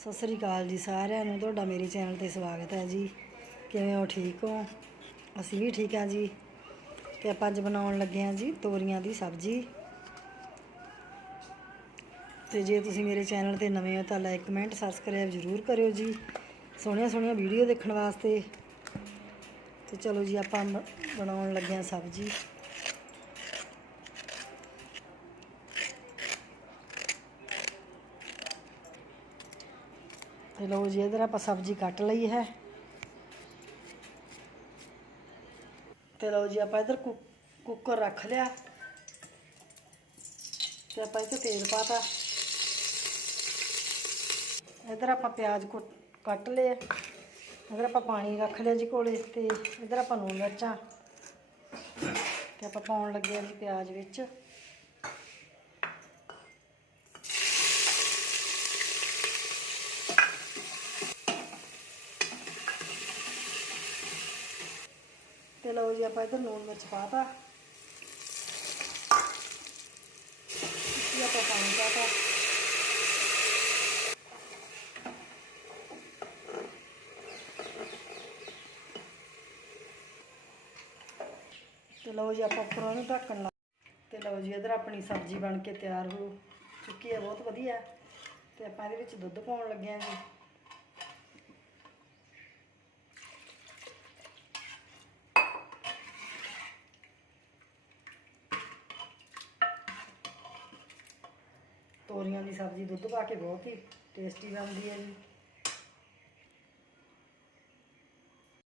ਸਤਿ ਸ੍ਰੀ ਅਕਾਲ ਜੀ ਸਾਰਿਆਂ ਨੂੰ, ਤੁਹਾਡਾ ਮੇਰੇ ਚੈਨਲ ਤੇ ਸਵਾਗਤ ਹੈ ਜੀ। ਕਿਵੇਂ ਹੋ? ਠੀਕ ਹੋ? ਅਸੀਂ ਵੀ ਠੀਕ ਹਾਂ ਜੀ। ਤੇ ਆਪਾਂ ਅੱਜ ਬਣਾਉਣ ਲੱਗੇ ਹਾਂ ਜੀ ਤੋਰੀਆਂ ਦੀ ਸਬਜ਼ੀ। ਤੇ ਜੇ ਤੁਸੀਂ ਮੇਰੇ ਚੈਨਲ ਤੇ ਨਵੇਂ ਹੋ ਤਾਂ ਲਾਈਕ, ਕਮੈਂਟ, ਸਬਸਕ੍ਰਾਈਬ ਜ਼ਰੂਰ ਕਰਿਓ ਜੀ। ਸੋਹਣੀਆਂ ਸੋਹਣੀਆਂ ਵੀਡੀਓ ਦੇਖਣ ਵਾਸਤੇ। ਤੇ ਚਲੋ ਜੀ ਆਪਾਂ ਬਣਾਉਣ ਲੱਗੇ ਹਾਂ ਸਬਜ਼ੀ। ਤੇ ਲਓ ਜੀ, ਇਧਰ ਆਪਾਂ ਸਬਜ਼ੀ ਕੱਟ ਲਈ ਹੈ। ਤੇ ਲਓ ਜੀ, ਆਪਾਂ ਇਧਰ ਕੁੱਕਰ ਰੱਖ ਲਿਆ। ਤੇ ਆਪਾਂ ਇੱਥੇ ਤੇਲ ਪਾਤਾ। ਇਧਰ ਆਪਾਂ ਪਿਆਜ਼ ਕੁ, ਕੱਟ ਲਏ। ਇਧਰ ਆਪਾਂ ਪਾਣੀ ਰੱਖ ਲਿਆ ਜੀ ਕੋਲੇ ਤੇ ਇਧਰ ਆਪਾਂ ਨੂਨ ਮਿਰਚਾਂ। ਤੇ ਆਪਾਂ ਪਾਉਣ ਲੱਗੇ ਆ ਜੀ ਪਿਆਜ਼ ਵਿੱਚ। ਤੇ ਲਓ ਜੀ ਆਪਾਂ ਇਧਰ ਲੂਣ ਮਿਰਚ ਪਾਤਾ। ਇਹ ਆਪਾਂ ਪਾਣੀ ਪਾਤਾ। ਤੇ ਲਓ ਜੀ ਆਪਾਂ ਉੱਪਰੋਂ ਨੂੰ ਢੱਕਣ ਲਾ ਤੇ ਲਓ ਜੀ ਇਧਰ ਆਪਣੀ ਸਬਜ਼ੀ ਬਣ ਕੇ ਤਿਆਰ ਹੋ ਚੁੱਕੀ ਹੈ, ਬਹੁਤ ਵਧੀਆ। ਤੇ ਆਪਾਂ ਇਹਦੇ ਵਿੱਚ ਦੁੱਧ ਪਾਉਣ ਲੱਗੇ ਹਾਂ ਜੀ। ਤੋਰੀਆਂ ਦੀ ਸਬਜ਼ੀ ਦੁੱਧ ਪਾ ਕੇ ਬਹੁਤ ਹੀ ਟੇਸਟੀ ਬਣਦੀ ਹੈ ਜੀ।